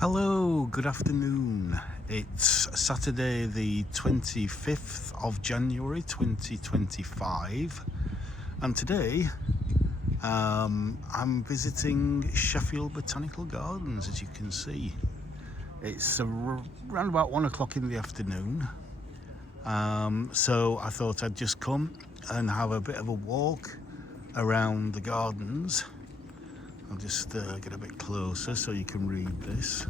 Hello, good afternoon. It's Saturday the 25th of January 2025 and today I'm visiting Sheffield Botanical Gardens. As you can see, it's around about 1 o'clock in the afternoon, so I thought I'd just come and have a bit of a walk around the gardens. I'll just get a bit closer so you can read this.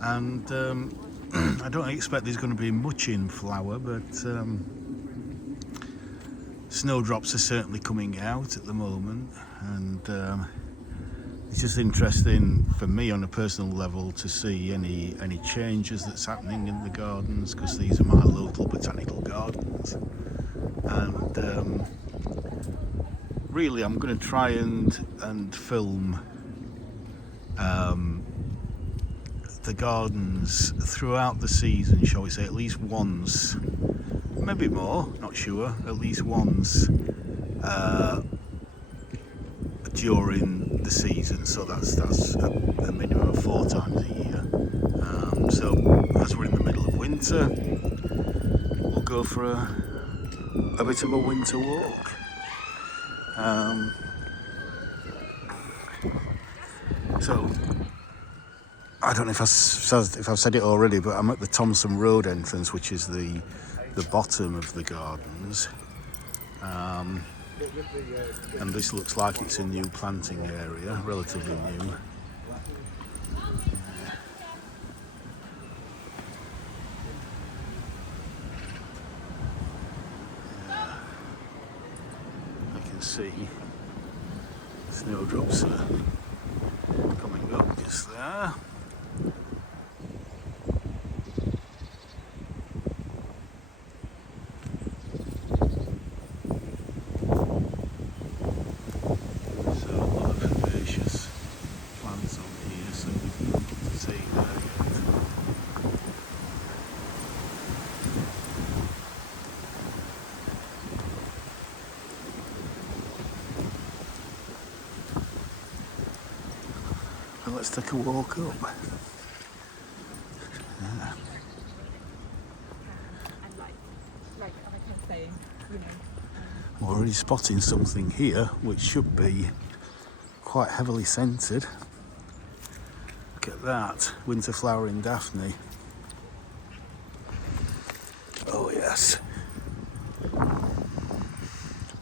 And I don't expect there's going to be much in flower, but snowdrops are certainly coming out at the moment, and it's just interesting for me on a personal level to see any changes that's happening in the gardens, because these are my local botanical gardens. And really I'm going to try and film the gardens throughout the season, shall we say, at least once, maybe more, not sure, at least once during the season. So that's a minimum of 4 times a year. So as we're in the middle of winter, we'll go for a bit of a winter walk. So I don't know if I've said it already, but I'm at the Thompson Road entrance, which is the bottom of the gardens. And this looks like it's a new planting area, relatively new. I can see snowdrops are coming up just there. So a lot of herbaceous plants on here, so we've got to see there yet. But let's take a walk up. Yeah. We're already spotting something here which should be quite heavily scented. Look at that, winter flowering Daphne. Oh yes.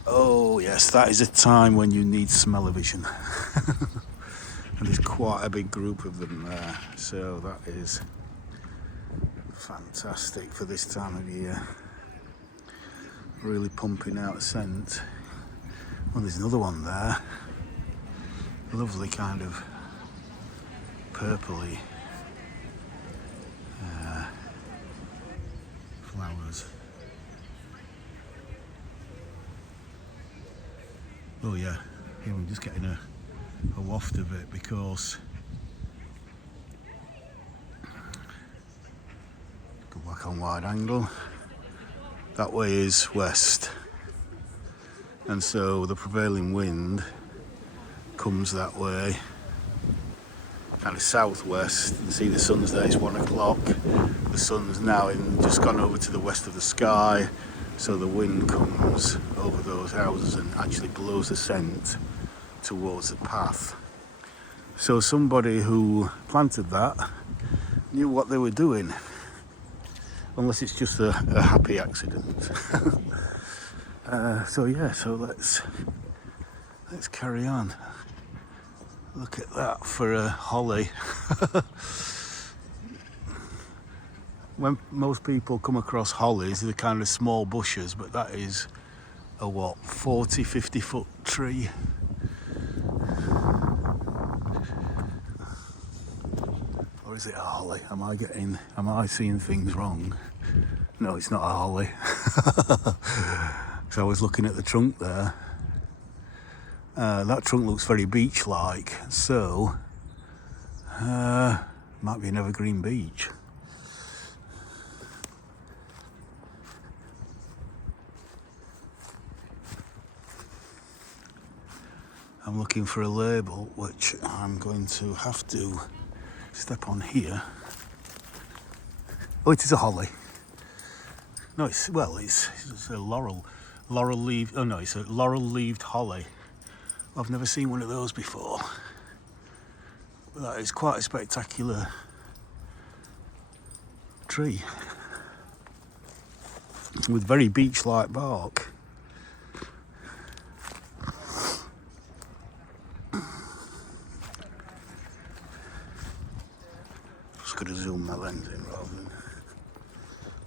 Oh yes, that is a time when you need smell-o-vision. And there's quite a big group of them there, so that is fantastic for this time of year. Really pumping out a scent. Well, there's another one there. Lovely kind of purpley flowers. Oh yeah, here I'm just getting a waft of it, because go back on wide angle. That way is west, and so the prevailing wind comes that way, kind of southwest. You can see the sun's there, it's 1 o'clock. The sun's now just gone over to the west of the sky, so the wind comes over those houses and actually blows the scent towards the path. So somebody who planted that knew what they were doing, unless it's just a happy accident. So yeah, so let's carry on. Look at that for a holly. When most people come across hollies, they're kind of small bushes, but that is a 40-50 foot tree. Or is it a holly? Am I seeing things wrong? No, it's not a holly. So I was looking at the trunk there. That trunk looks very beech-like, so might be an evergreen beech. I'm looking for a label, which I'm going to have to Step on here. Oh, it is a holly. No, it's a laurel leaf. Oh no, it's a laurel-leaved holly. I've never seen one of those before. But that is quite a spectacular tree with very beech-like bark. Just got to zoom my lens in rather than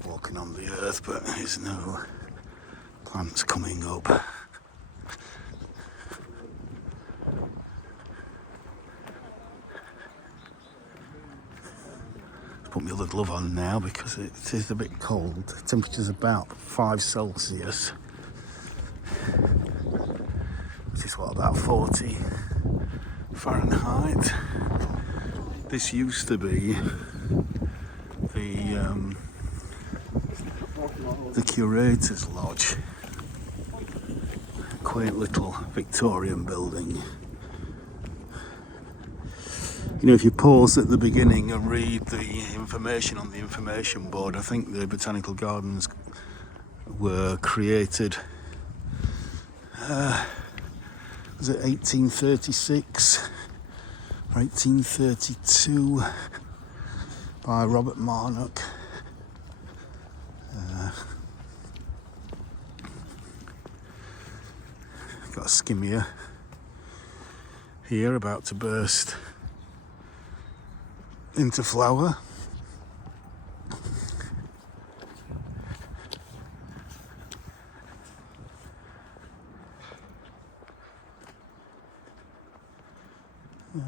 walking on the earth, but there's no plants coming up. Put my other glove on now because it is a bit cold. The temperature's about 5 Celsius, which is what, about 40 Fahrenheit. This used to be the curator's lodge, quaint little Victorian building. You know, if you pause at the beginning and read the information on the information board, I think the Botanical Gardens were created, was it 1836 or 1832 by Robert Marnock. Got a skimmer here about to burst into flower.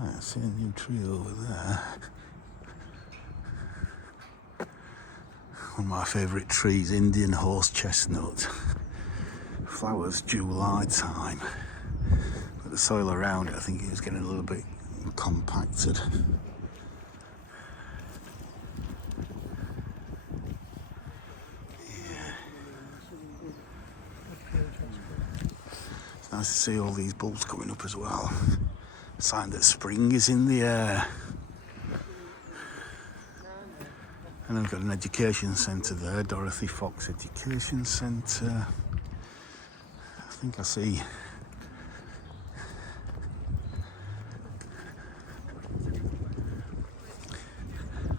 I see a new tree over there. One of my favourite trees, Indian horse chestnut. Flowers July time. But the soil around it, I think it was getting a little bit compacted. Nice to see all these bulbs coming up as well. A sign that spring is in the air. And I've got an education centre there, Dorothy Fox Education Centre. I think I see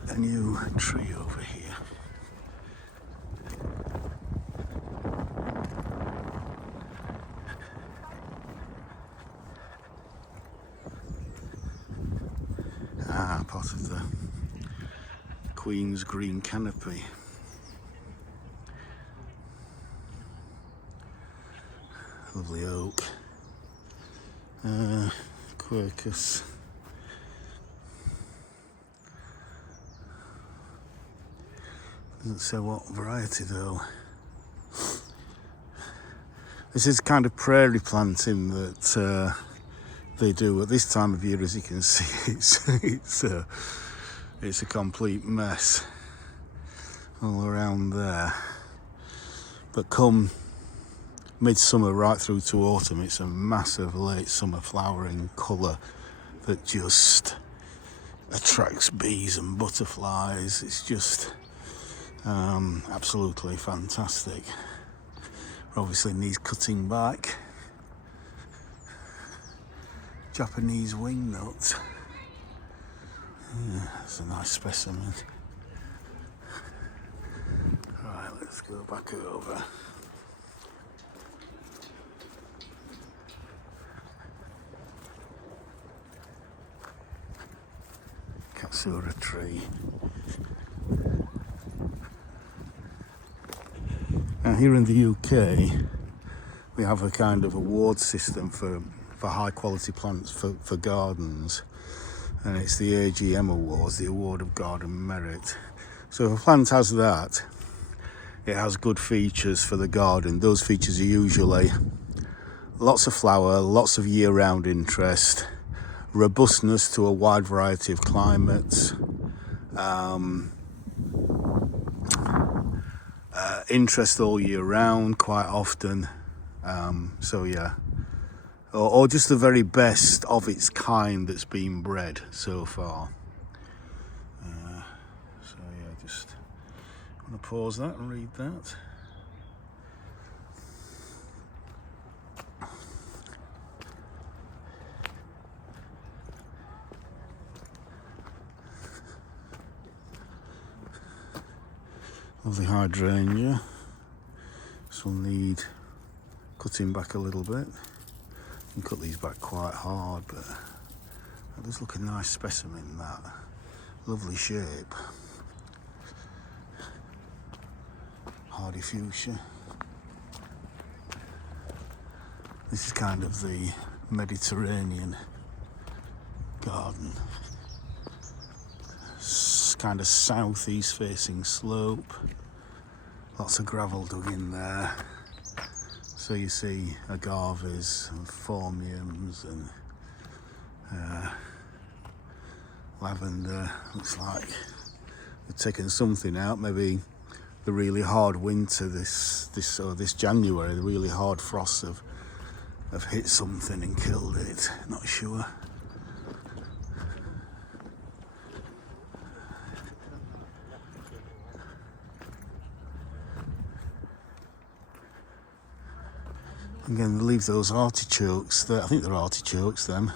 a new tree over here. Part of the Queen's Green Canopy. Lovely oak. Quercus. Doesn't say what variety though. This is kind of prairie planting that they do at this time of year. As you can see, it's a complete mess all around there. But come midsummer right through to autumn, it's a massive late summer flowering colour that just attracts bees and butterflies. It's just absolutely fantastic. Obviously needs cutting back. Japanese wing nut. Yeah, that's a nice specimen. Right, let's go back over. Katsura tree. Now here in the UK, we have a kind of award system for high quality plants for gardens, and it's the AGM Awards, the Award of Garden Merit. So if a plant has that, it has good features for the garden. Those features are usually lots of flower, lots of year-round interest, robustness to a wide variety of climates, interest all year round quite often, so yeah, or just the very best of its kind that's been bred so far. Just want to pause that and read that. Lovely hydrangea. This will need cutting back a little bit. You can cut these back quite hard, but that does look a nice specimen, that. Lovely shape. Hardy fuchsia. This is kind of the Mediterranean garden. Kind of southeast facing slope. Lots of gravel dug in there. So you see agaves and phormiums and lavender. Looks like they've taken something out. Maybe the really hard winter this January, the really hard frosts have hit something and killed it. Not sure. Again, they leave those artichokes there. I think they're artichokes, them.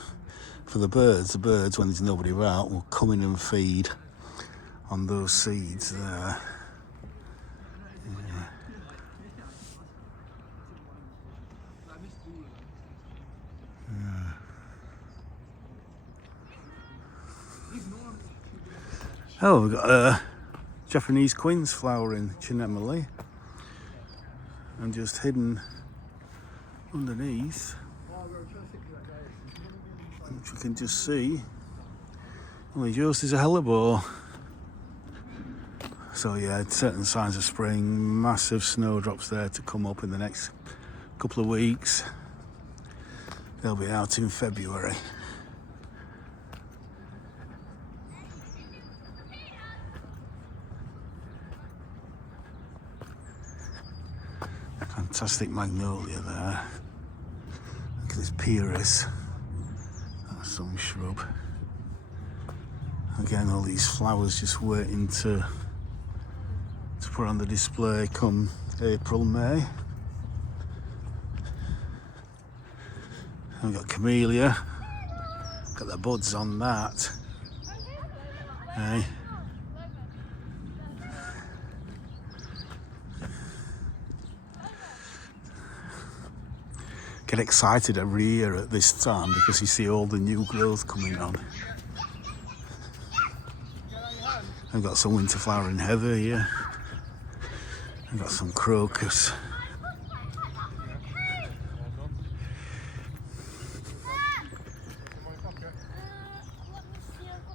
For the birds. The birds, when there's nobody about, will come in and feed on those seeds there. Yeah. Yeah. Oh, we've got a Japanese quince flowering chinemele. And just hidden underneath, which we can just see, only just is a hellebore. So yeah, certain signs of spring. Massive snowdrops there to come up in the next couple of weeks. They'll be out in February. Fantastic magnolia there. Look at this pyrus. That's some shrub. Again, all these flowers just waiting to put on the display come April, May. And we've got camellia. Got the buds on that. Hey. Get excited every year at this time because you see all the new growth coming on. I've got some winter flowering heather here. I've got some crocus.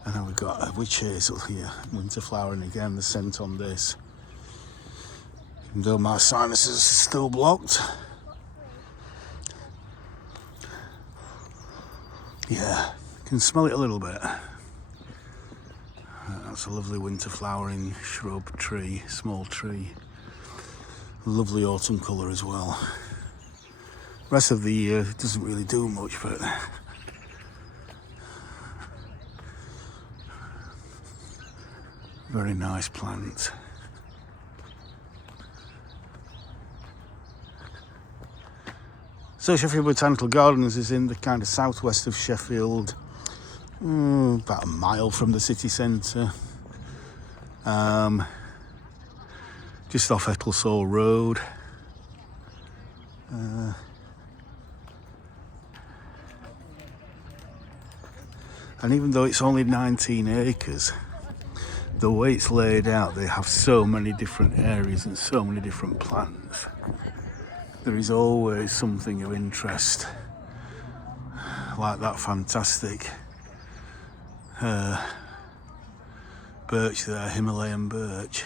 And then we've got a witch hazel here, winter flowering again. The scent on this, even though my sinuses are still blocked. Yeah, you can smell it a little bit. That's a lovely winter flowering shrub tree, small tree. Lovely autumn colour as well. Rest of the year it doesn't really do much, but very nice plant. So Sheffield Botanical Gardens is in the kind of southwest of Sheffield, about a mile from the city centre, just off Ecclesall Road. And even though it's only 19 acres, the way it's laid out, they have so many different areas and so many different plants. There is always something of interest, like that fantastic birch there, Himalayan birch,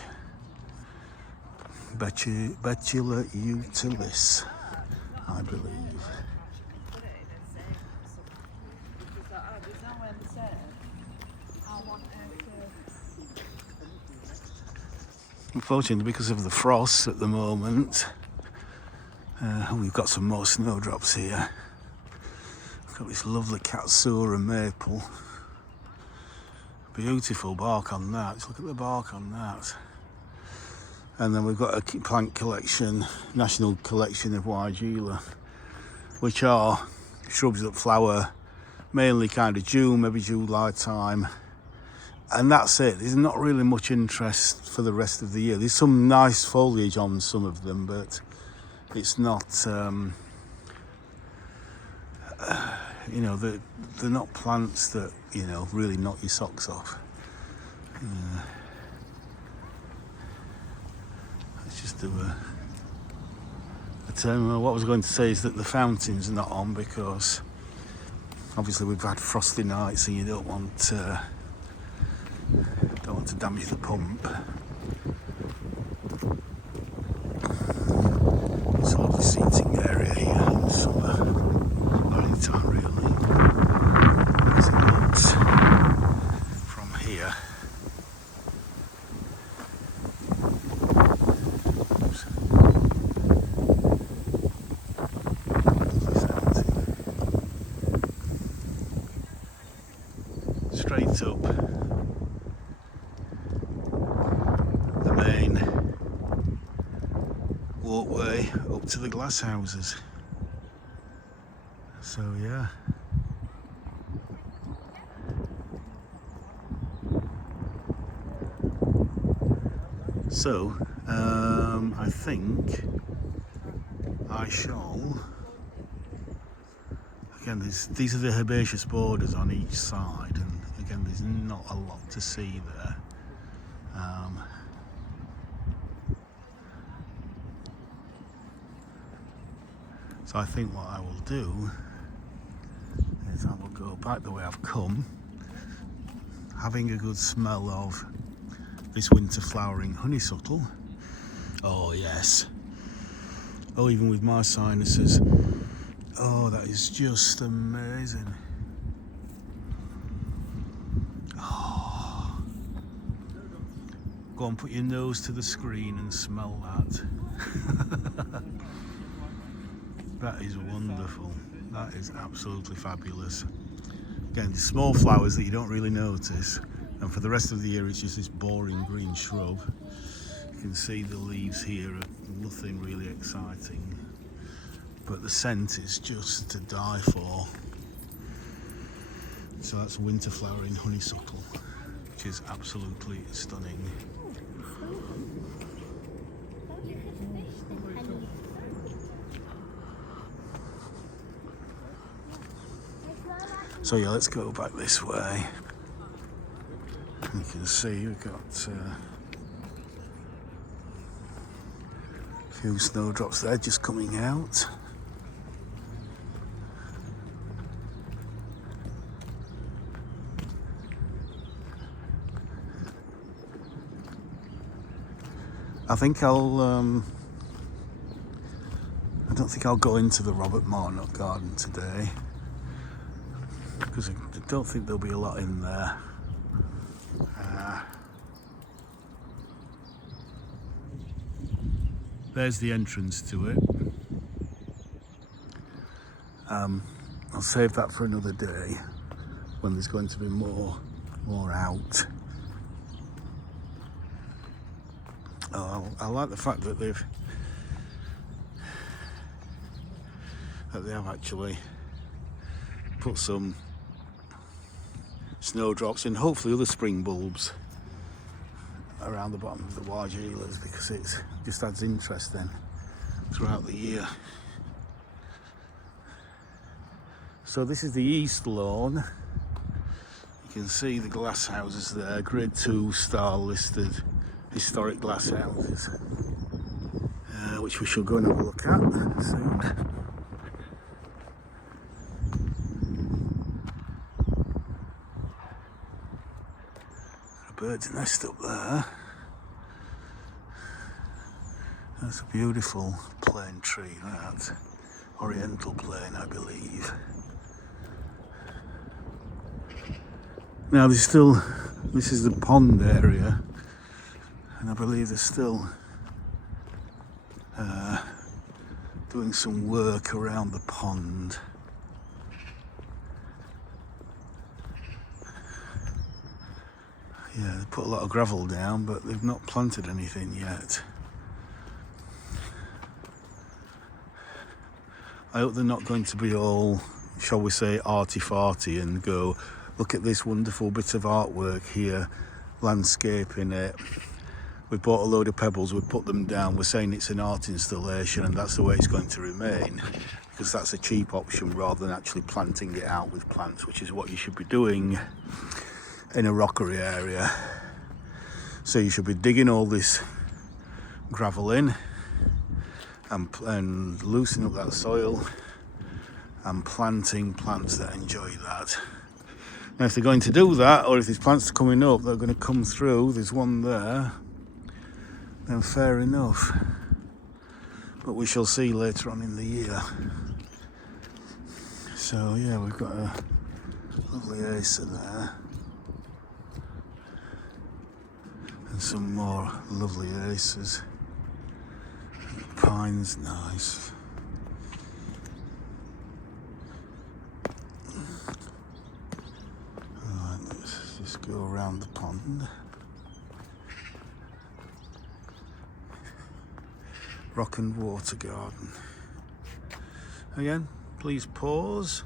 Betula utilis, I believe. Unfortunately, because of the frost at the moment, we've got some more snowdrops here. We've got this lovely Katsura maple Beautiful bark on that. Just look at the bark on that. And then we've got a plant collection, national collection of Weigela, which are shrubs that flower mainly kind of June, maybe July time. And that's it. There's not really much interest for the rest of the year. There's some nice foliage on some of them, but it's not, you know, they're not plants that, you know, really knock your socks off. Let's just do a turn. What I was going to say is that the fountain's not on because obviously we've had frosty nights and you don't want to damage the pump. It's a lovely seating area here in the summer, or any time really. As it looks from here. Straight up the main walkway up to the glass houses. So yeah. So I think I shall. Again, these are the herbaceous borders on each side, and again, there's not a lot to see there. So I think what I will do is I will go back the way I've come, having a good smell of this winter flowering honeysuckle. Oh yes. Oh, even with my sinuses. Oh, that is just amazing. Oh. Go on, put your nose to the screen and smell that. That is wonderful. That is absolutely fabulous. Again, the small flowers that you don't really notice, and for the rest of the year it's just this boring green shrub. You can see the leaves here are nothing really exciting, but the scent is just to die for. So that's winter flowering honeysuckle, which is absolutely stunning. So yeah, let's go back this way. You can see we've got a few snowdrops there just coming out. I think I don't think I'll go into the Robert Marnock garden today, because I don't think there'll be a lot in there. There's the entrance to it. I'll save that for another day when there's going to be more out. Oh, I like the fact that they have actually put some snowdrops and hopefully other spring bulbs around the bottom of the Weigelas, because it just adds interest then throughout the year. So this is the east lawn. You can see the glass houses there, grade 2 star listed historic glass houses, which we shall go and have a look at soon. A bird's nest up there. That's a beautiful plane tree, that. Oriental plane, I believe. Now this is the pond area, and I believe they're still doing some work around the pond. Yeah, they put a lot of gravel down, but they've not planted anything yet. I hope they're not going to be all, shall we say, arty-farty and go, look at this wonderful bit of artwork here, landscaping it. We bought a load of pebbles, we put them down, we're saying it's an art installation and that's the way it's going to remain, because that's a cheap option rather than actually planting it out with plants, which is what you should be doing in a rockery area. So you should be digging all this gravel in and loosening up that soil and planting plants that enjoy that. Now if they're going to do that, or if these plants are coming up that are going to come through, there's one there, then fair enough. But we shall see later on in the year. So yeah, we've got a lovely acer there. And some more lovely acers. Pine's nice. Alright, let's just go around the pond. Rock and water garden. Again, please pause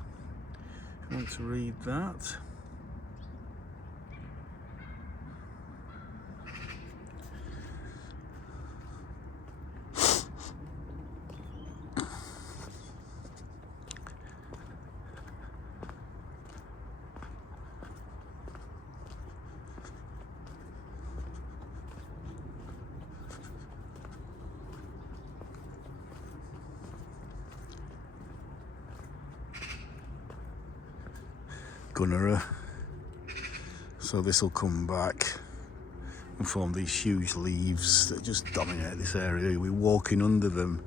if you want to read that. Gunnera. So this will come back and form these huge leaves that just dominate this area. You'll be walking under them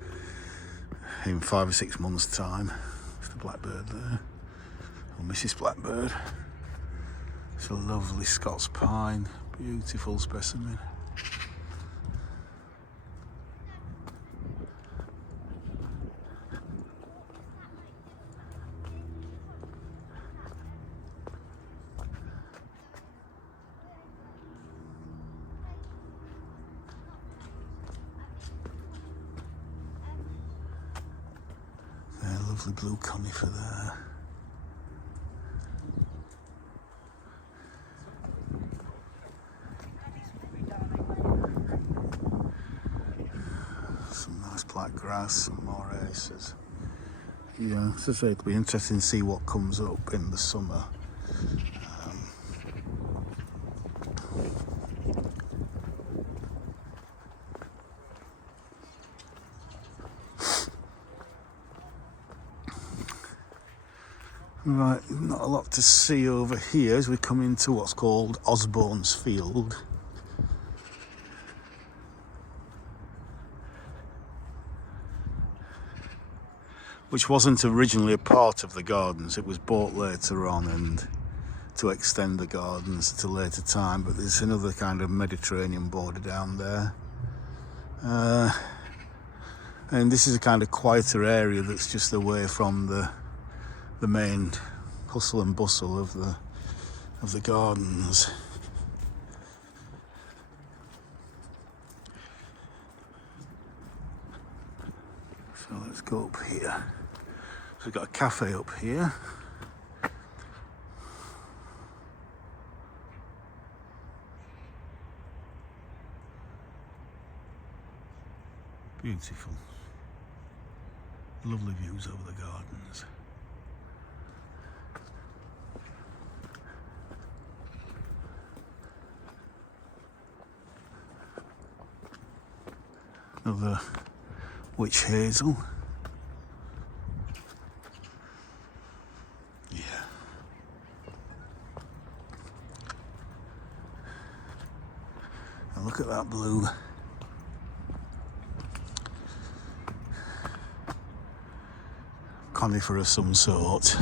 in 5 or 6 months' time. There's the blackbird there, or Mrs. Blackbird. It's a lovely Scots pine, beautiful specimen. Lovely blue conifer there. Some nice black grass, some more acers. Yeah, as I say, it'll be interesting to see what comes up in the summer. Right, not a lot to see over here as we come into what's called Osborne's Field. Which wasn't originally a part of the gardens, it was bought later on and to extend the gardens at a later time, but there's another kind of Mediterranean border down there. And this is a kind of quieter area that's just away from the main hustle and bustle of the gardens. So let's go up here. So we've got a cafe up here. Beautiful. Lovely views over the gardens. Another witch hazel. Yeah. And look at that blue. Conifer of some sort.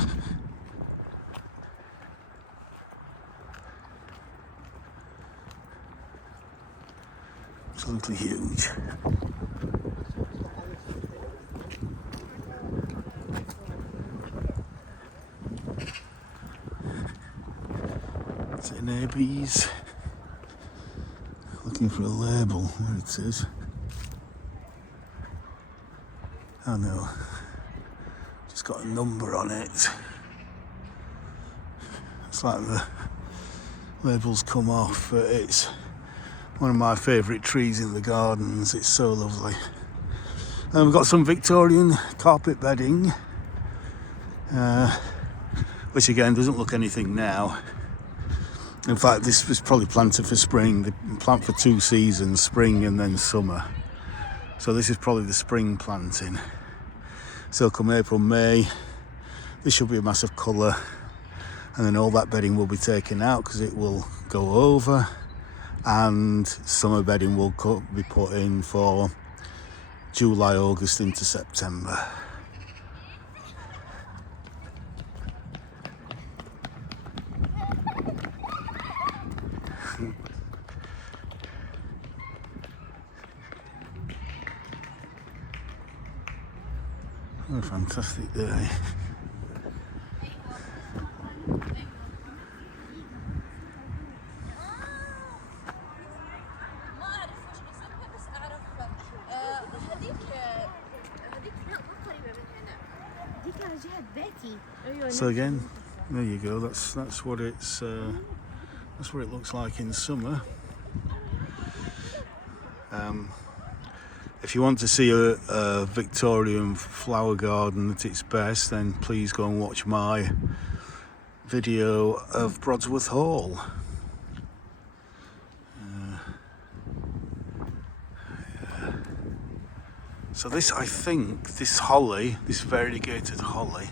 Absolutely huge. Is it an Abies? looking for a label. There it is. Oh no, just got a number on it. It's like the labels come off, but it's one of my favourite trees in the gardens. It's so lovely. And we've got some Victorian carpet bedding, which again doesn't look anything now. In fact, this was probably planted for spring. They plant for 2 seasons, spring and then summer. So this is probably the spring planting. So come April, May, this should be a massive colour, and then all that bedding will be taken out because it will go over, and summer bedding will be put in for July, August into September. What a fantastic day. So again, there you go. That's what it's that's what it looks like in summer. If you want to see a Victorian flower garden at its best, then please go and watch my video of Brodsworth Hall. Yeah. So this, I think, this holly, this variegated holly,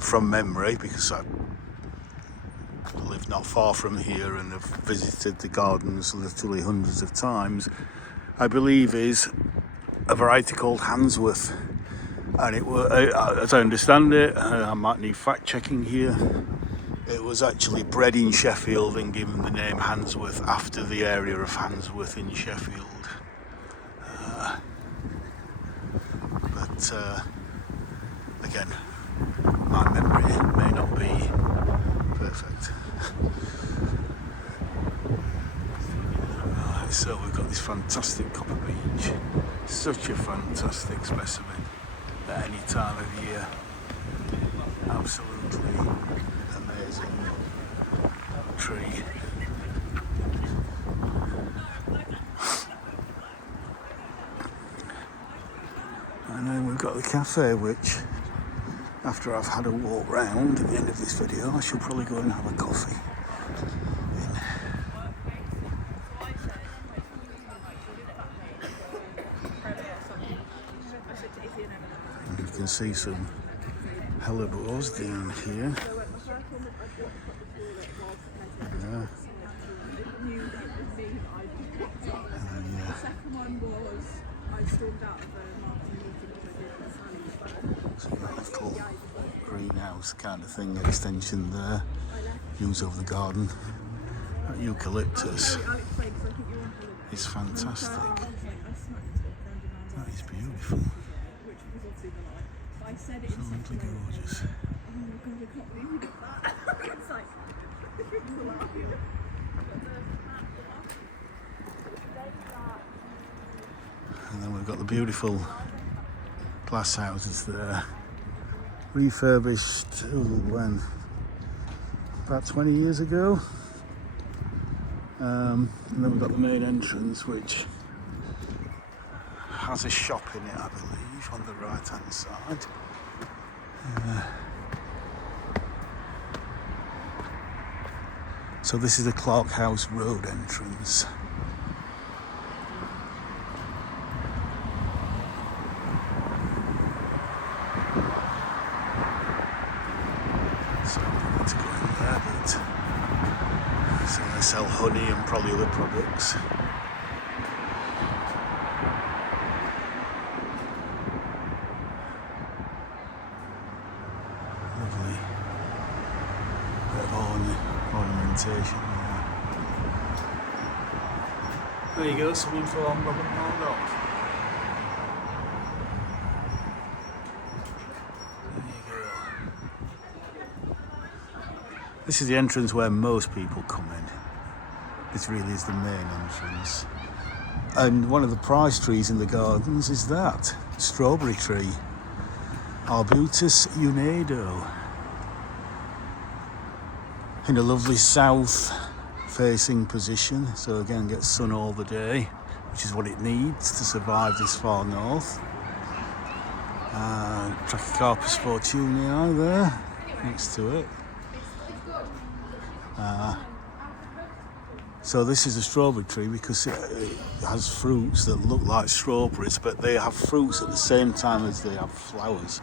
from memory, because I live not far from here and have visited the gardens literally hundreds of times, I believe is a variety called Handsworth, and it was, as I understand it, I might need fact checking here, it was actually bred in Sheffield and given the name Handsworth after the area of Handsworth in Sheffield. But again, my memory may not be perfect. Right, so we've got this fantastic copper beech, such a fantastic specimen at any time of year, absolutely amazing tree. And then we've got the cafe, which after I've had a walk round at the end of this video, I should probably go and have a coffee in. And you can see some hellebores down here. Yeah. So you've got a little greenhouse kind of thing, extension there, views over the garden. That eucalyptus is fantastic. That is beautiful. Absolutely gorgeous. And then we've got the beautiful glass houses there, refurbished when? About 20 years ago. And then we've got the main entrance, which has a shop in it, I believe, on the right hand side. So this is the Clark House Road entrance. So I'm going to go in there, but so they sell honey and probably other products. Lovely bit of ornamentation there. There you go, some info on Robert Murdoch. This is the entrance where most people come in. This really is the main entrance. And one of the prize trees in the gardens is that strawberry tree, Arbutus unedo, in a lovely south-facing position. So again, gets sun all the day, which is what it needs to survive this far north. Trachycarpus fortunei there, next to it. So this is a strawberry tree because it has fruits that look like strawberries, but they have fruits at the same time as they have flowers.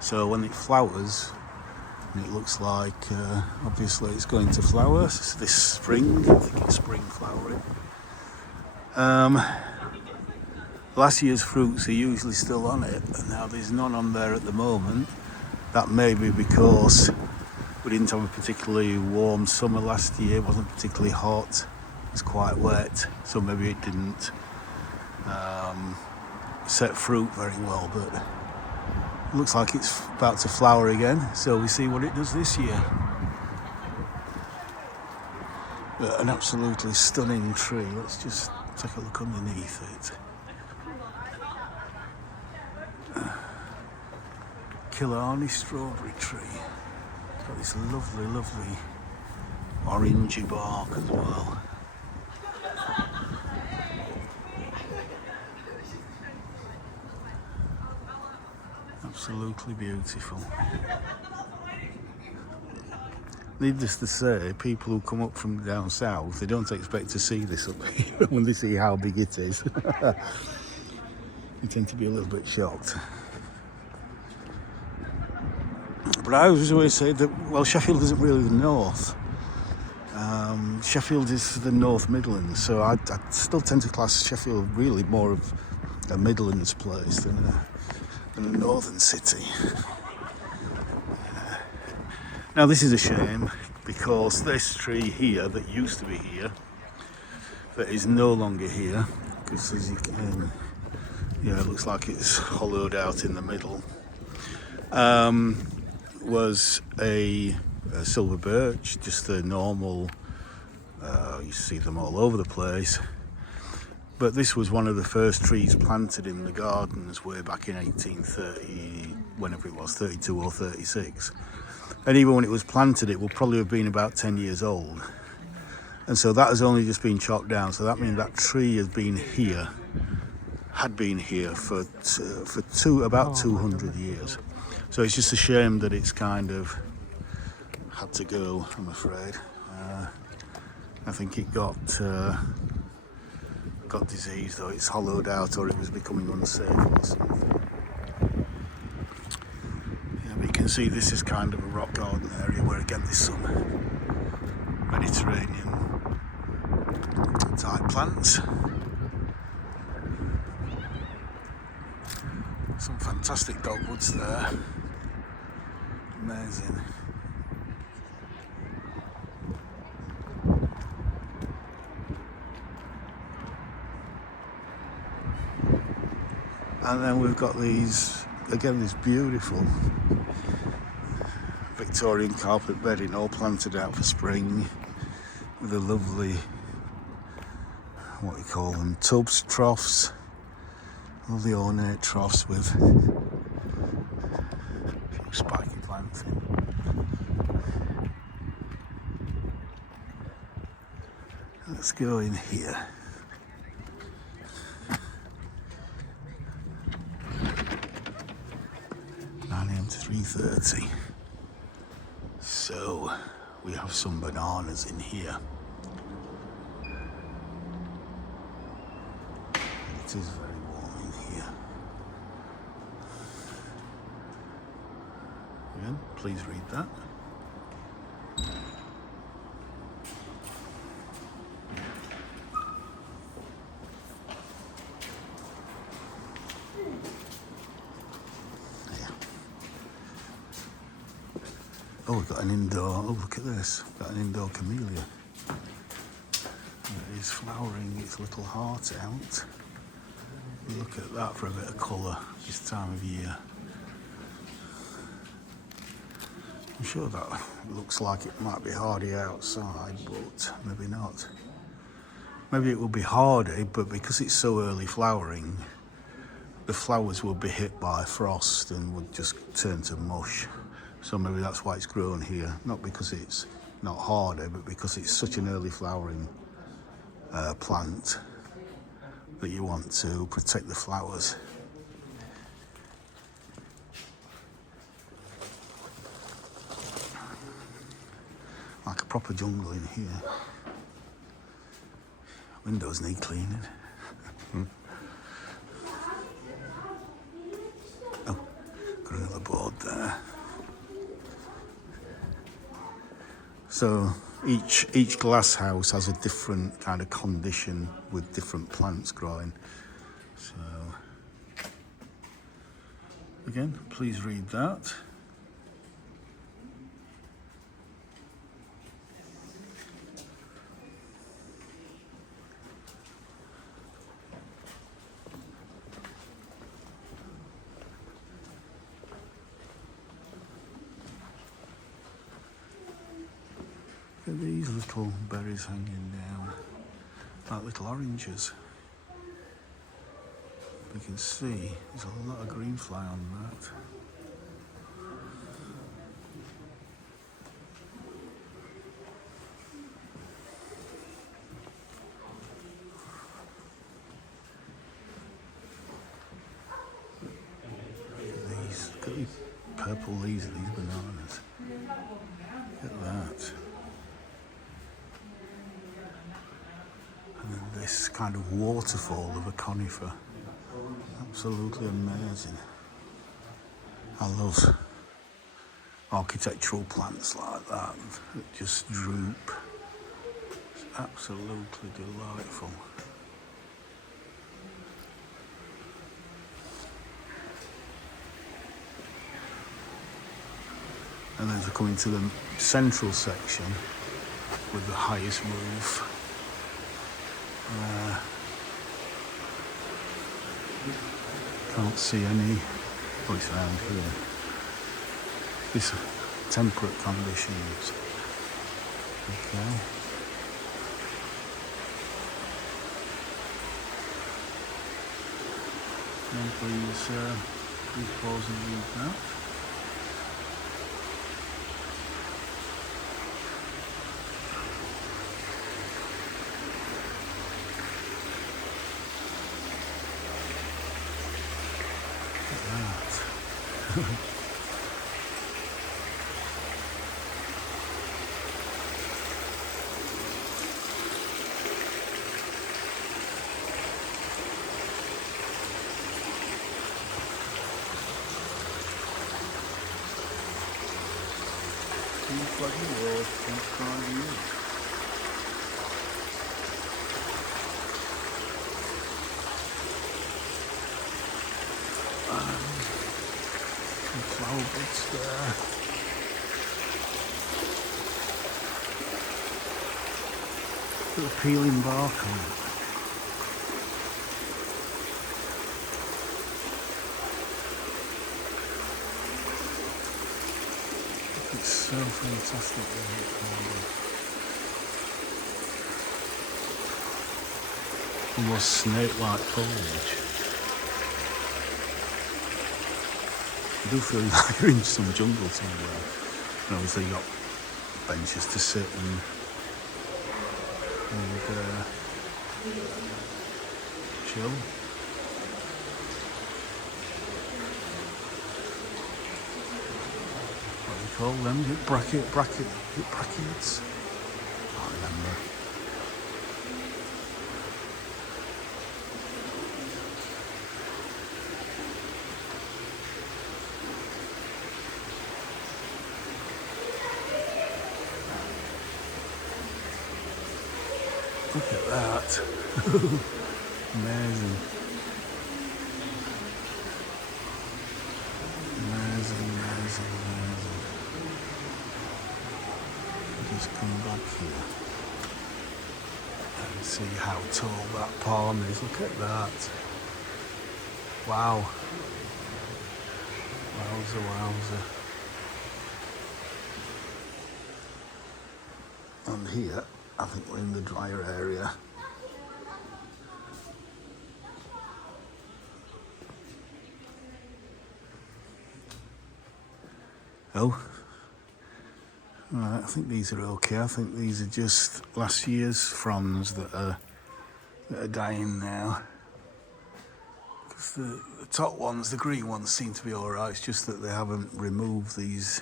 So when it flowers, it looks like, obviously it's going to flower this spring. I think it's spring flowering. Last year's fruits are usually still on it, and now there's none on there at the moment. That may be because we didn't have a particularly warm summer last year. It wasn't particularly hot. It's quite wet, so maybe it didn't set fruit very well, but it looks like it's about to flower again, so we see what it does this year. But an absolutely stunning tree. Let's just take a look underneath it. Killarney strawberry tree. It's got this lovely, lovely orangey bark as well. Absolutely beautiful. Needless to say, people who come up from down south, they don't expect to see this up here when they see how big it is. They tend to be a little bit shocked. But I always say that, well, Sheffield isn't really the north. Sheffield is the North Midlands, so I still tend to class Sheffield really more of a Midlands place than a northern city. Now this is a shame, because this tree here that used to be here, that is no longer here, because as you can, it looks like it's hollowed out in the middle, was a silver birch, just a normal, you see them all over the place. But this was one of the first trees planted in the gardens way back in 1830, whenever it was, 32 or 36. And even when it was planted, it will probably have been about 10 years old. And so that has only just been chopped down. So that means that tree had been here for about 200 years. So it's just a shame that it's kind of had to go, I'm afraid. I think it got diseased, or it's hollowed out, or it was becoming unsafe or something. Yeah, but you can see this is kind of a rock garden area where again there's some Mediterranean type plants. Some fantastic dogwoods there. Amazing. And then we've got these, again, this beautiful Victorian carpet bedding, all planted out for spring, with a lovely, what do you call them, tubs, troughs, lovely ornate troughs with a few spiky plants in. Let's go in here. 9 AM to 3:30. So we have some bananas in here. It is very warm in here. Again, please read that. Oh, we've got an indoor, oh look at this, we've got an indoor camellia. It is flowering its little heart out. Look at that for a bit of colour this time of year. I'm sure that looks like it might be hardy outside, but maybe not. Maybe it will be hardy, but because it's so early flowering, the flowers will be hit by frost and would just turn to mush. So maybe that's why it's grown here. Not because it's not hardy, but because it's such an early flowering plant that you want to protect the flowers. Like a proper jungle in here. Windows need cleaning. Oh, got another board there. So each glass house has a different kind of condition with different plants growing. So again, please read that. Look at these little berries hanging down, like little oranges. You can see there's a lot of green fly on that. Look at these purple leaves of these bananas. Look at that. And then this kind of waterfall of a conifer. Absolutely amazing. I love architectural plants like that just droop. It's absolutely delightful. And then as we come into the central section with the highest roof, can't see any, oh, it's around here. This temperate conditions. Okay. And please pause and read that. Some flower beds there. Little peeling bark on it. It's so fantastic. Almost snake-like foliage. You do feel like you're in some jungle somewhere. And obviously you got benches to sit and chill. What do we call them? Brackets? I can't remember. Look at that. Amazing. Amazing. Just come back here and see how tall that palm is. Look at that. Wow. Wowza. And here, I think we're in the drier area. Oh, right, I think these are okay. I think these are just last year's fronds that are dying now. Because the top ones, the green ones, seem to be all right. It's just that they haven't removed these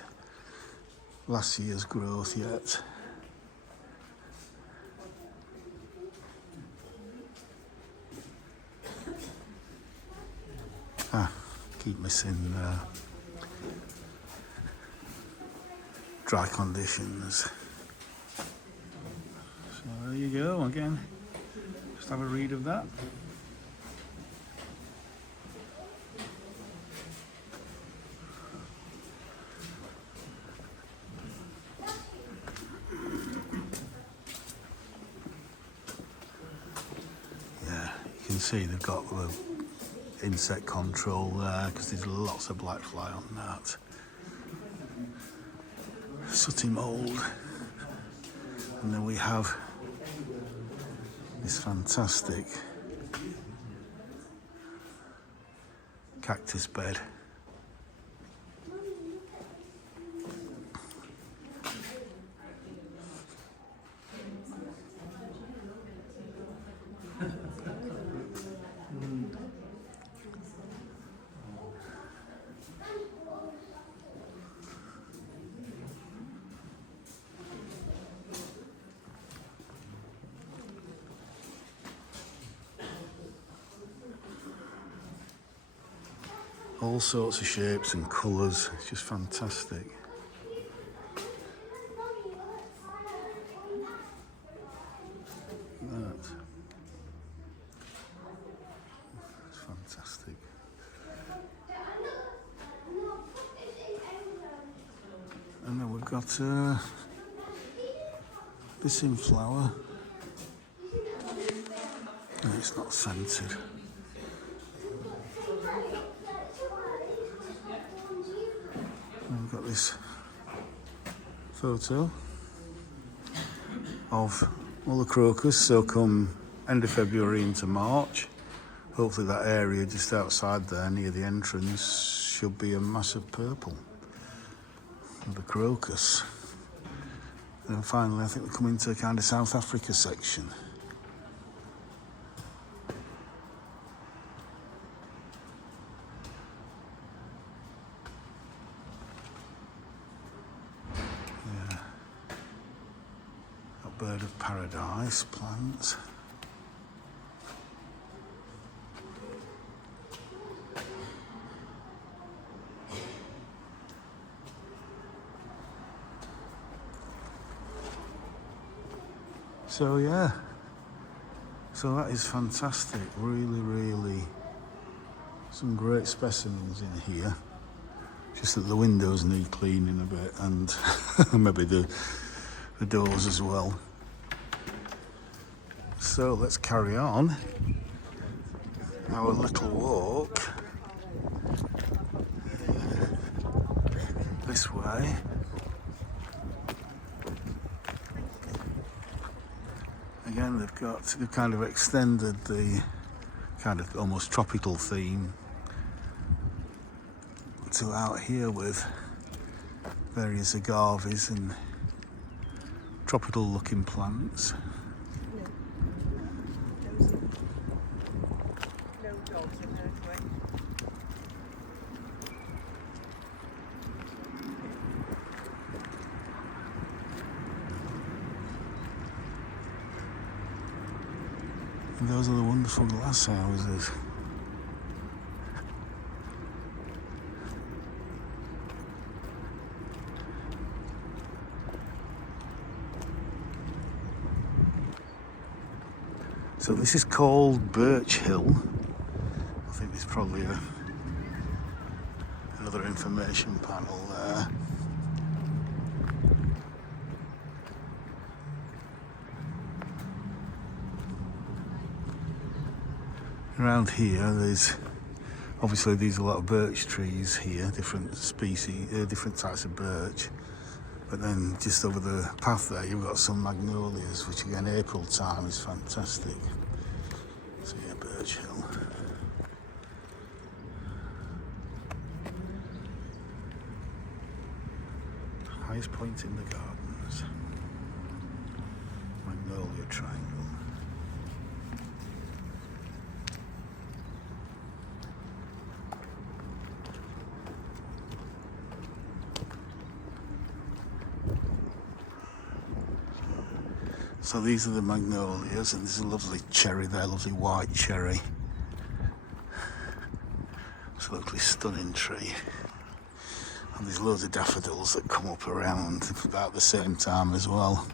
last year's growth yet. Keep missing dry conditions. So there you go again. Just have a read of that. Yeah, you can see they've got the insect control there because there's lots of black fly on that. Sooty mould. And then we have this fantastic cactus bed. All sorts of shapes and colours, it's just fantastic. That. It's fantastic. And then we've got this in flower. No, it's not scented. We've got this photo of all the crocus, so come end of February into March, hopefully that area just outside there near the entrance should be a massive purple of the crocus. And finally I think we come into a kind of South Africa section. Bird of paradise plants. So yeah, so that is fantastic. Really some great specimens in here. Just that the windows need cleaning a bit, and maybe the doors as well. So let's carry on our little walk this way. Again, they've kind of extended the kind of almost tropical theme to out here with various agaves and tropical looking plants. And those are the wonderful glass houses. So this is called Birch Hill. I think there's probably another information panel there. Around here, there's obviously these are a lot of birch trees here, different species, different types of birch. But then just over the path there, you've got some magnolias, which again, April time is fantastic. So yeah, Birch Hill. highest point in the gardens. Magnolia Triangle. So these are the magnolias, and there's a lovely cherry there, lovely white cherry. Absolutely stunning tree. And there's loads of daffodils that come up around about the same time as well.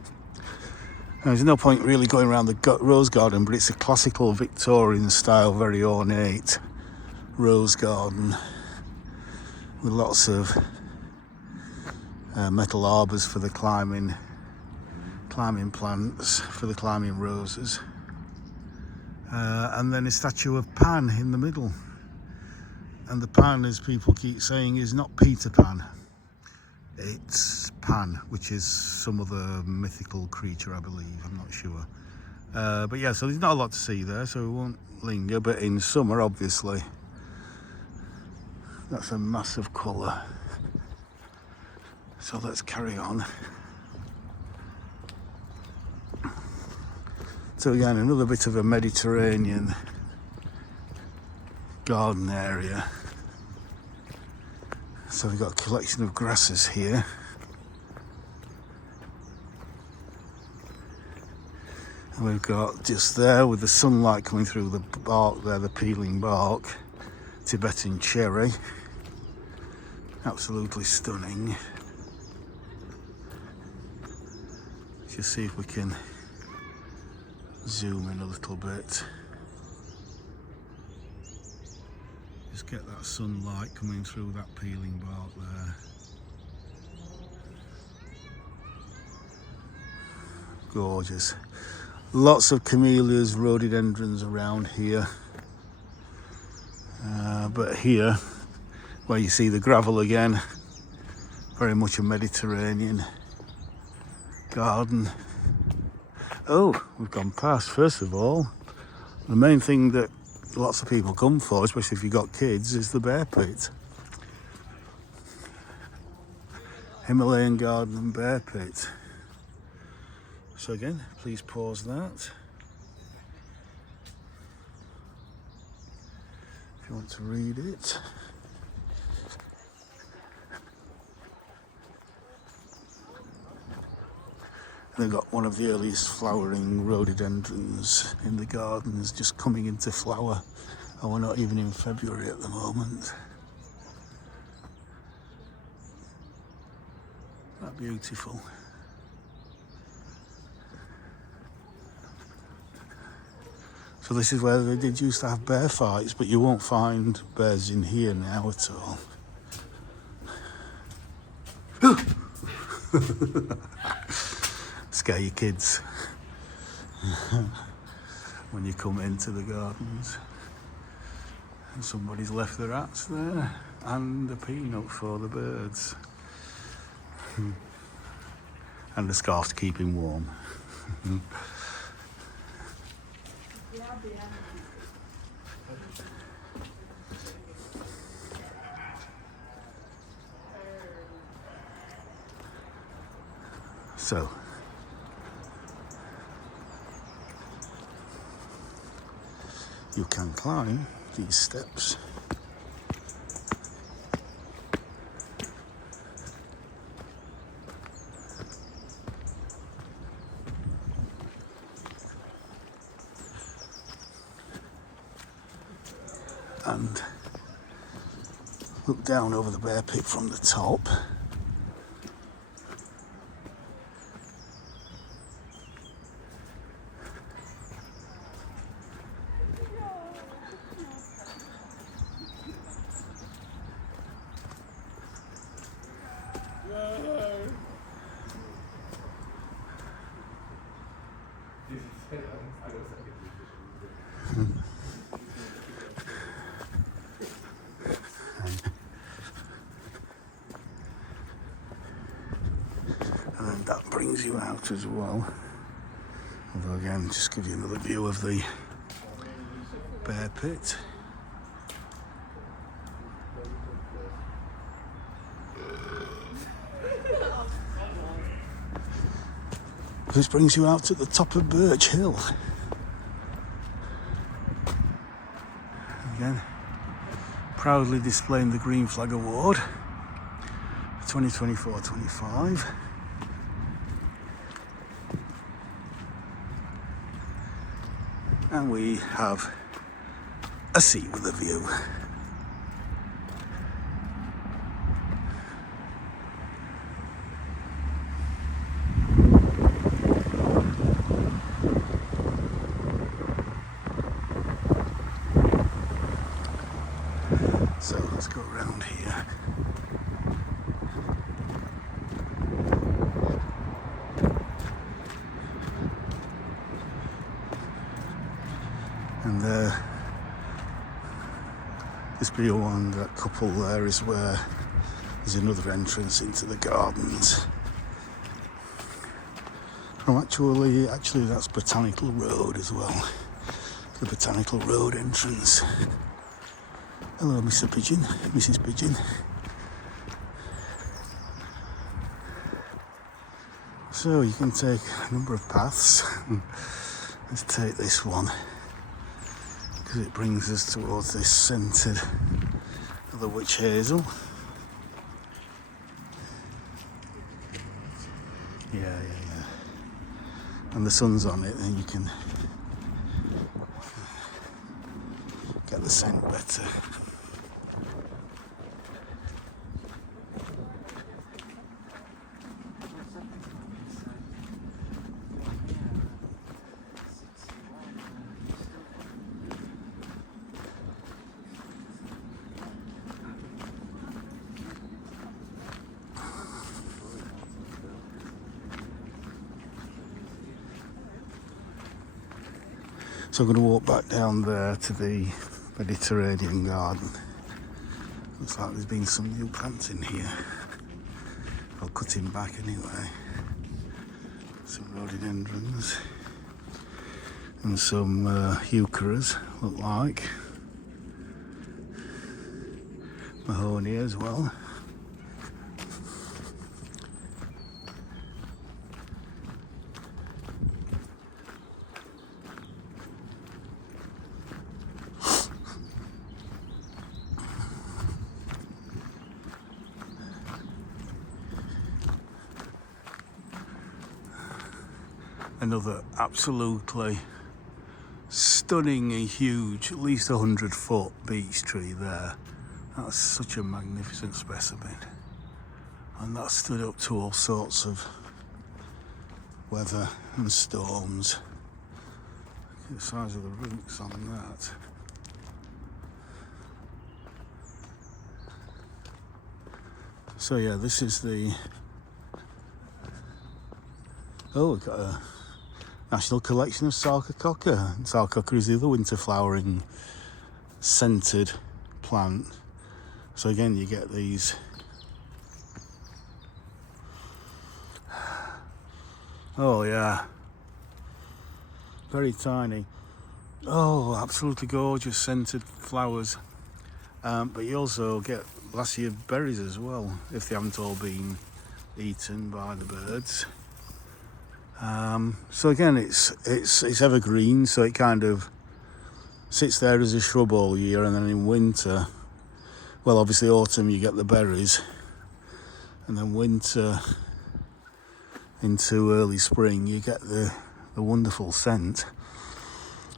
Now, there's no point really going around the rose garden, but it's a classical Victorian style, very ornate rose garden with lots of metal arbours for the climbing plants, for the climbing roses, and then a statue of Pan in the middle. And the Pan, as people keep saying, is not Peter Pan, it's Pan, which is some other mythical creature, I believe, I'm not sure. But yeah, so there's not a lot to see there, so we won't linger. But in summer, obviously, that's a massive colour. So let's carry on. So again, another bit of a Mediterranean garden area. So we've got a collection of grasses here. And we've got just there, with the sunlight coming through the bark there, the peeling bark, Tibetan cherry. Absolutely stunning. Just see if we can zoom in a little bit. Just get that sunlight coming through that peeling bark there. Gorgeous. Lots of camellias, rhododendrons around here. But here, where you see the gravel again, very much a Mediterranean garden. Oh, we've gone past, first of all, the main thing that lots of people come for, especially if you've got kids, is the bear pit. Himalayan garden and bear pit. So again, please pause that if you want to read it. They've got one of the earliest flowering rhododendrons in the gardens, just coming into flower, and we're not even in February at the moment. That beautiful. So this is where they did used to have bear fights, but you won't find bears in here now at all. Scare your kids when you come into the gardens. And somebody's left their hats there and a peanut for the birds. And a scarf to keep him warm. So you can climb these steps. And look down over the bear pit from the top. And then that brings you out as well. Although again, just give you another view of the bear pit. This brings you out to the top of Birch Hill. Again, proudly displaying the Green Flag Award for 2024-25. And we have a seat with a view. So let's go around here. And just beyond that couple there is where there's another entrance into the gardens. Oh, actually that's Botanical Road as well. The Botanical Road entrance. Hello, Mr. Pigeon, Mrs. Pigeon. So you can take a number of paths. Let's take this one because it brings us towards this scented of the witch hazel. Yeah. And the sun's on it, and you can get the scent better. So I'm going to walk back down there to the Mediterranean garden. Looks like there's been some new plants in here. I'll cut him back anyway. Some rhododendrons and some eucharis look like. Mahoney as well. Another absolutely stunningly huge, at least 100-foot beech tree there. That's such a magnificent specimen. And that stood up to all sorts of weather and storms. Look at the size of the roots on that. So yeah, this is the... Oh, we've got a National Collection of Sarcococca. Sarcococca is the other winter flowering scented plant. So again, you get these oh yeah, very tiny. Oh, absolutely gorgeous scented flowers. But you also get last year berries as well, if they haven't all been eaten by the birds. So again, it's evergreen, so it kind of sits there as a shrub all year, and then in winter, well, obviously autumn you get the berries, and then winter into early spring you get the wonderful scent.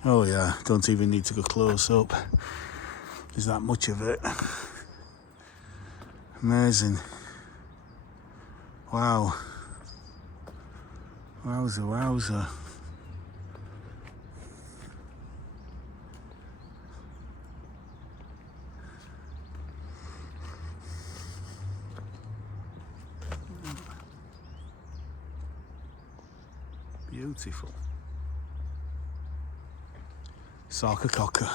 Oh yeah, don't even need to go close up. There's that much of it. Amazing. Wow. Wowza. Beautiful. Sarcococca.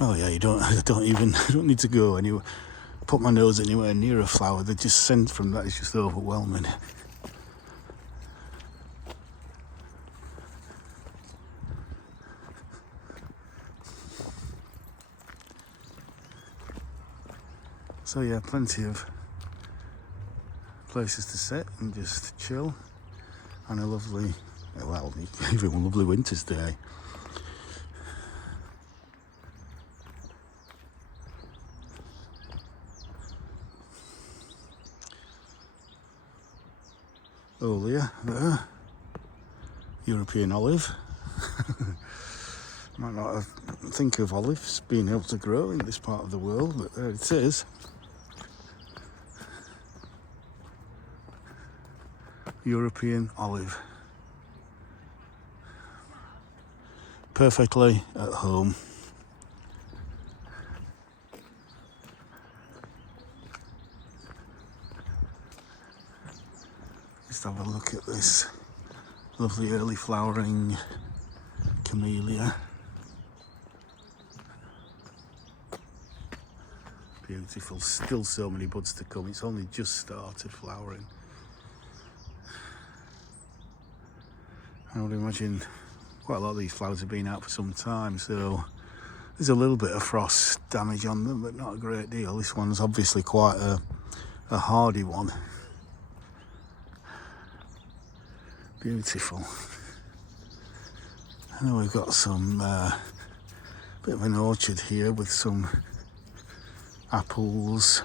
Oh yeah, I don't need to go anywhere. Put my nose anywhere near a flower. The just scent from that is just overwhelming. So yeah, plenty of places to sit and just chill on a lovely, well, even a lovely winter's day. Oleia there, European olive. Might not think of olives being able to grow in this part of the world, but there it is. European olive. Perfectly at home. Just have a look at this lovely early flowering camellia. Beautiful, still so many buds to come. It's only just started flowering. I would imagine quite a lot of these flowers have been out for some time, so there's a little bit of frost damage on them, but not a great deal. This one's obviously quite a hardy one. Beautiful. I know we've got some bit of an orchard here with some apples.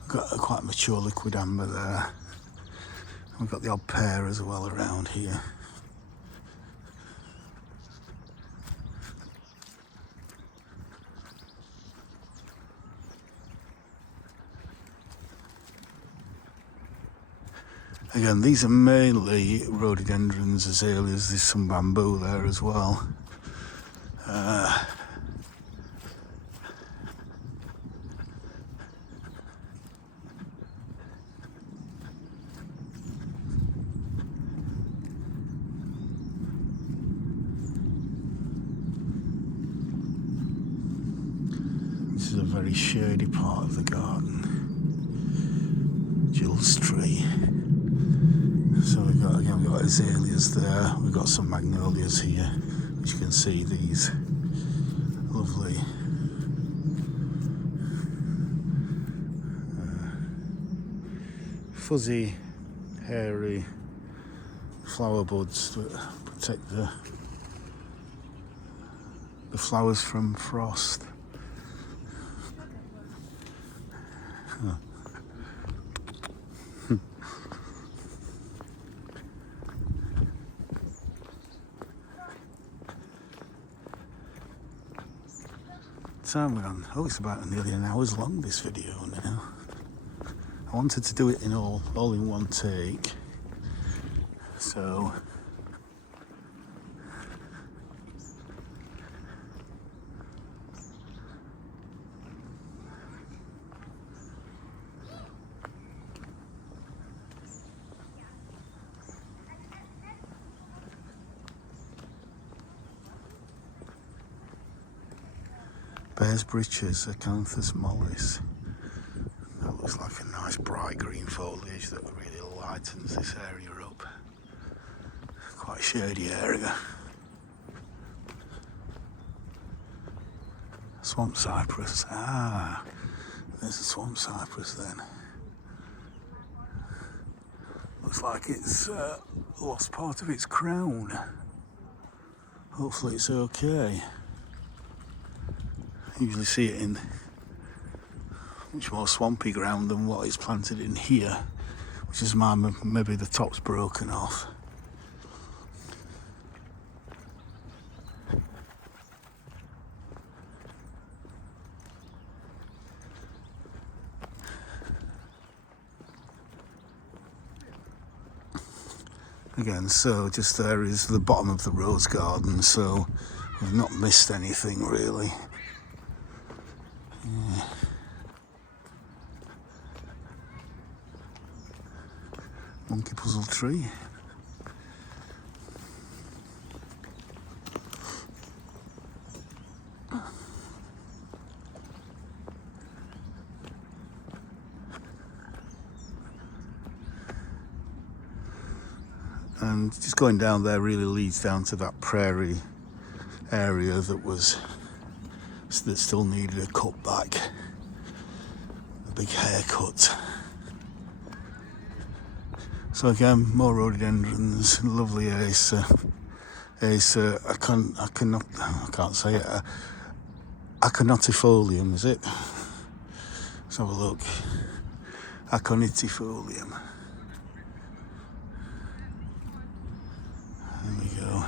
We've got a quite mature liquid amber there. We've got the odd pear as well around here. Again, these are mainly rhododendrons, azaleas. There's some bamboo there as well. This is a very shady part of the garden. Jill's tree. So we've got azaleas there. We've got some magnolias here, which you can see these lovely fuzzy, hairy flower buds that protect the flowers from frost. Time we're on. Oh, it's about nearly an hour's long, this video now. I wanted to do it in all in one take, so Bear's Breeches, Acanthus mollis. That looks like a nice bright green foliage that really lightens this area up. Quite a shady area. Swamp cypress. Ah, there's a swamp cypress then. Looks like it's lost part of its crown. Hopefully it's okay. Usually see it in much more swampy ground than what is planted in here, which is maybe the top's broken off. Again, so just there is the bottom of the rose garden, so we've not missed anything really. Yeah. Monkey puzzle tree. And just going down there really leads down to that prairie area that still needed a cut back. big haircut. So again, more rhododendrons, lovely Acer. Acer, I can't say it. Aconitifolium, is it? Let's have a look. Aconitifolium. There we go.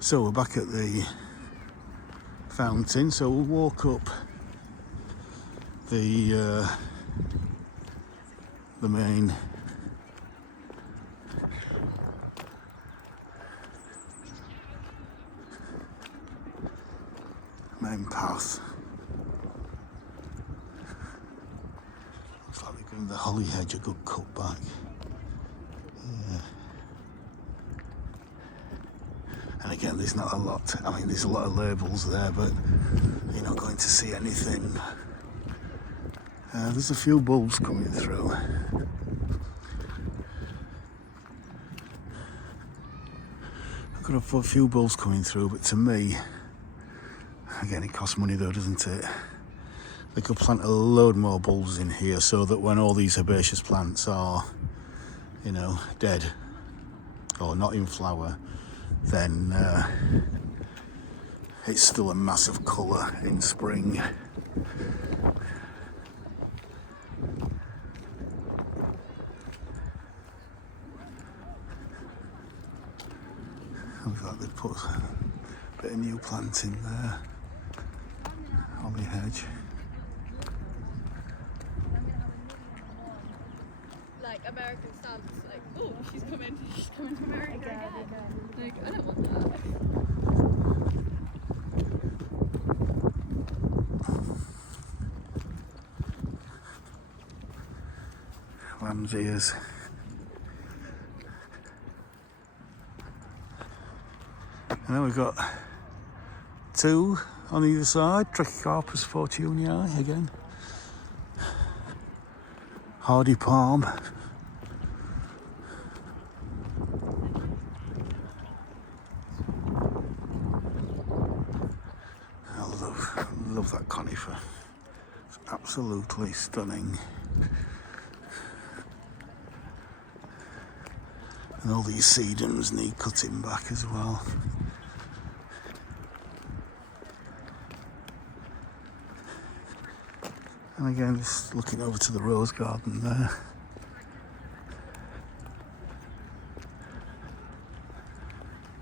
So we're back at the fountain, so we'll walk up the main path. Looks like they're giving the holly hedge a good cut back. Yeah. And again, there's not a lot. I mean, there's a lot of labels there, but you're not going to see anything. There's a few bulbs coming through. I've got a few bulbs coming through, but to me, again, it costs money though, doesn't it? They could plant a load more bulbs in here so that when all these herbaceous plants are, you know, dead or not in flower, then it's still a massive colour in spring. Looks like they've put a bit of new planting there. Holly hedge. Like American stamps, like, oh, she's coming to America again. Like, I don't want that. Lamb's ears. And then we've got two on either side. Trachycarpus fortunei again. Hardy palm. I love that conifer. It's absolutely stunning. And all these sedums need cutting back as well. And again, just looking over to the rose garden there.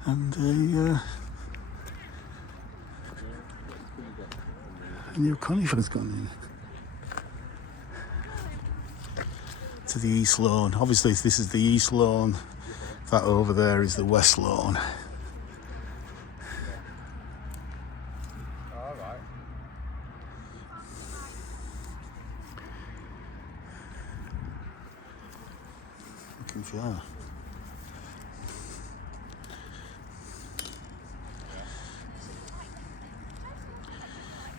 And a new conifer's gone in. To the east lawn. Obviously, this is the east lawn. That over there is the west lawn. Looking for that.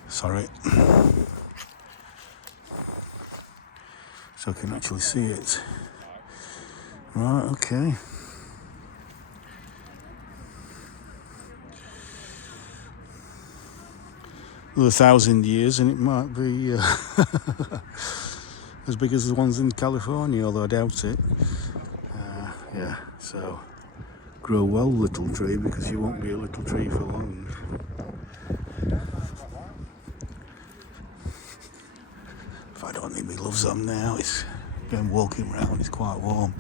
Sorry. So I can actually see it. Right, okay. Another 1,000 years and it might be as big as the ones in California, although I doubt it. Yeah, so grow well, little tree, because you won't be a little tree for long. If I don't need my gloves on now, it's again walking around, it's quite warm.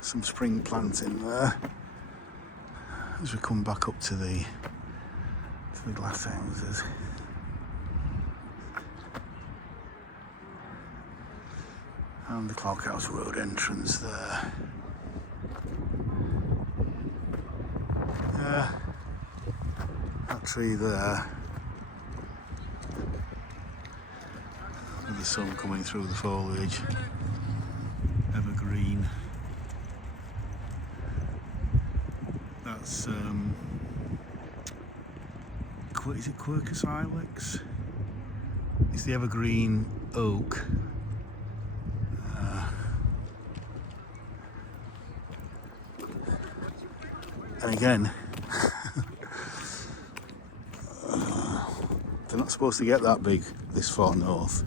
Some spring planting there as we come back up to the glass houses. And the Clockhouse Road entrance there. That tree there. With the sun coming through the foliage. That's is it Quercus ilex? It's the evergreen oak. And again, they're not supposed to get that big this far north.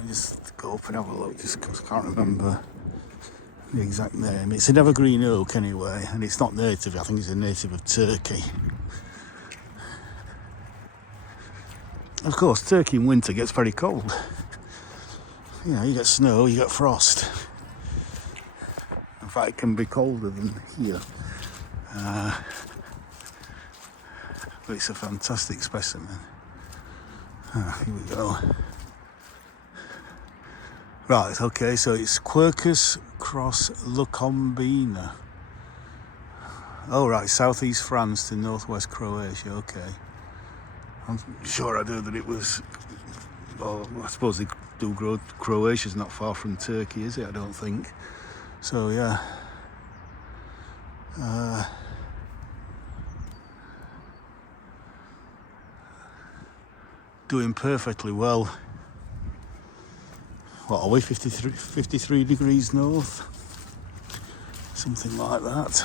I just go up and have a look, just because I can't remember the exact name. It's an evergreen oak anyway, and it's not native. I think it's a native of Turkey. Of course, Turkey in winter gets very cold. You know, you get snow, you get frost. In fact, it can be colder than here. But it's a fantastic specimen. Here we go. Right, okay, so it's Quercus cross Lucombina. Oh, right, southeast France to northwest Croatia, okay. I'm sure I'd heard that it was, well, I suppose they do grow, Croatia's not far from Turkey, is it? I don't think. So, yeah. Doing perfectly well. What are we, 53 degrees north? Something like that.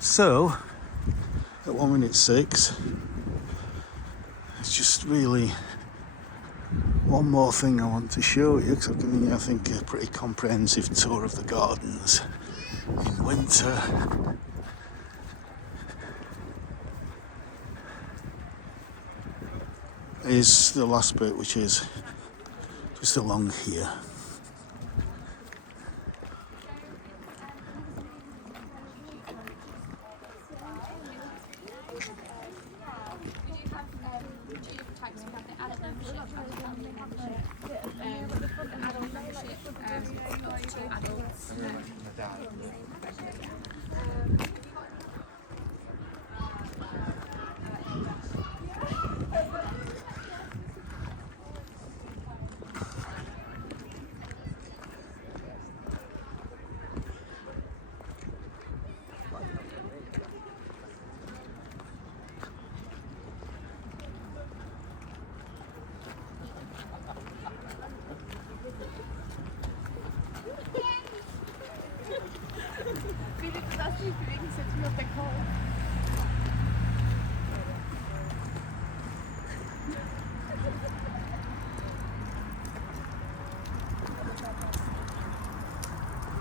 So, at 1:06, it's just really one more thing I want to show you, because I've given you, I think, a pretty comprehensive tour of the gardens in winter. Is the last bit, which is just along here.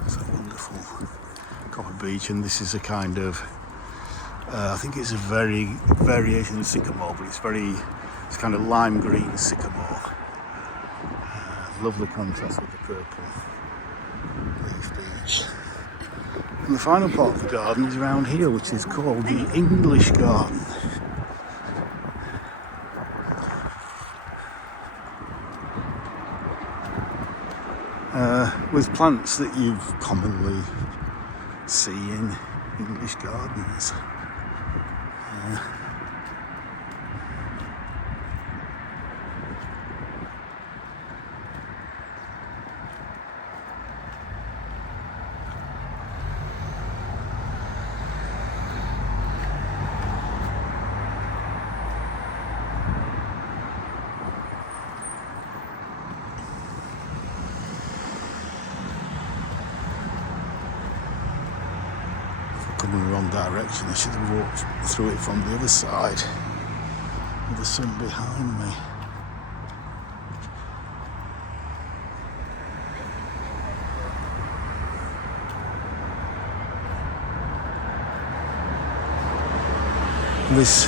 It's a wonderful copper beech, and this is a kind of, I think it's a very variation of sycamore, but it's kind of lime green sycamore. Lovely contrast with the purple leaf beech. And the final part of the garden is around here, which is called the English Garden. With plants that you commonly see in English gardens. Coming the wrong direction, I should have walked through it from the other side with the sun behind me. This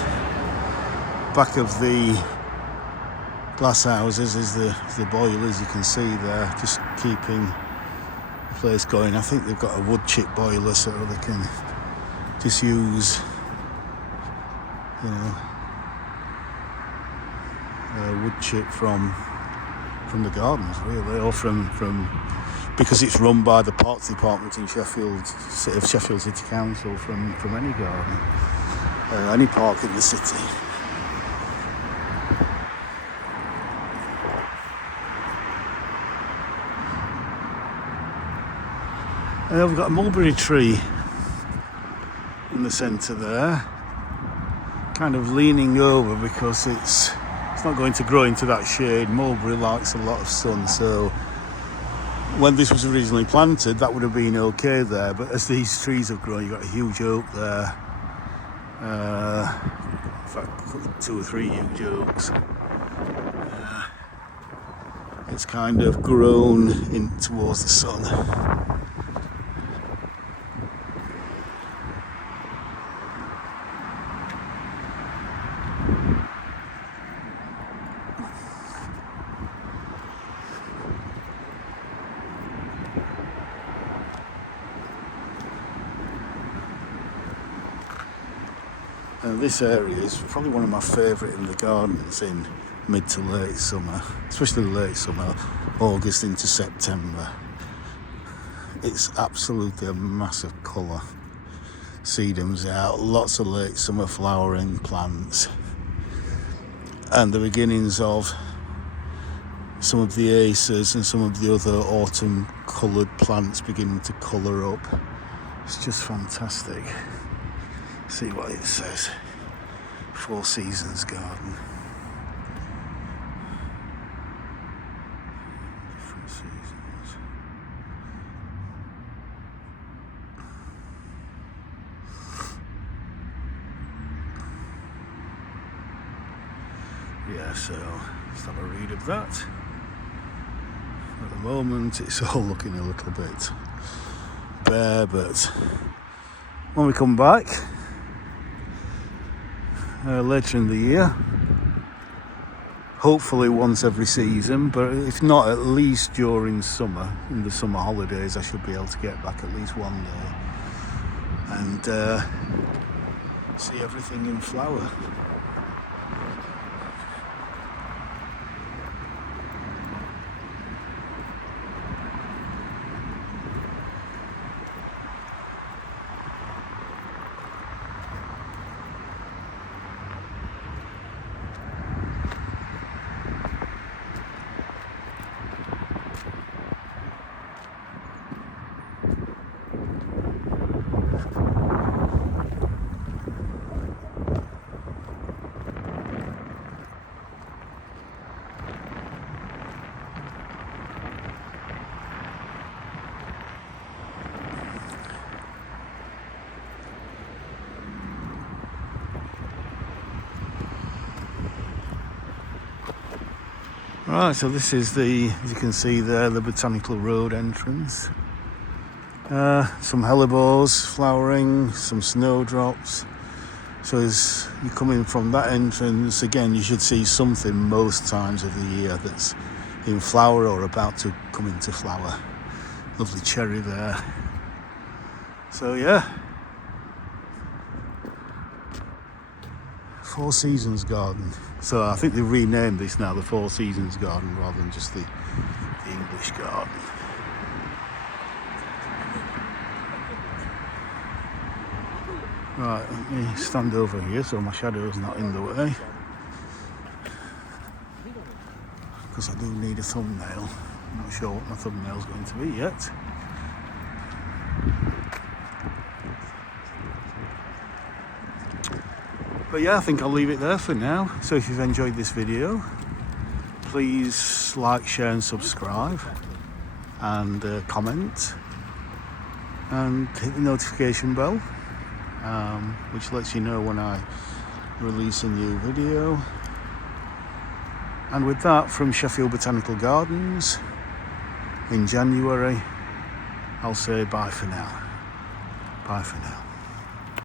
back of the glass houses is the boilers, you can see there, just keeping the place going. I think they've got a wood chip boiler so they can just use, you know, wood chip from the gardens, really, or from because it's run by the Parks Department in Sheffield City Council, from any garden, any park in the city. And then we've got a mulberry tree in the centre there, kind of leaning over because it's not going to grow into that shade. Mulberry likes a lot of sun, so when this was originally planted that would have been okay there, but as these trees have grown, you've got a huge oak there, in fact 2 or 3 huge oaks. It's kind of grown in towards the sun. This area is probably one of my favourite in the gardens in mid to late summer, especially late summer, August into September. It's absolutely a massive colour. Sedum's out, lots of late summer flowering plants, and the beginnings of some of the acers and some of the other autumn coloured plants beginning to colour up. It's just fantastic. See what it says. 4 Seasons Garden. Different seasons. Yeah, so let's have a read of that. At the moment it's all looking a little bit bare, but when we come back later in the year, hopefully once every season, but if not, at least during summer, in the summer holidays, I should be able to get back at least one day and see everything in flower. Right, so this is the, as you can see there, the Botanical Road entrance. Some hellebores flowering, some snowdrops. So as you come in from that entrance, again, you should see something most times of the year that's in flower or about to come into flower. Lovely cherry there. So yeah, 4 Seasons Garden. So I think they've renamed this now the 4 Seasons Garden rather than just the English garden. Right, let me stand over here so my shadow's not in the way, because I do need a thumbnail. I'm not sure what my thumbnail's going to be yet. But yeah, I think I'll leave it there for now. So if you've enjoyed this video, please like, share and subscribe, and comment, and hit the notification bell, which lets you know when I release a new video. And with that, from Sheffield Botanical Gardens in January, I'll say bye for now. Bye for now.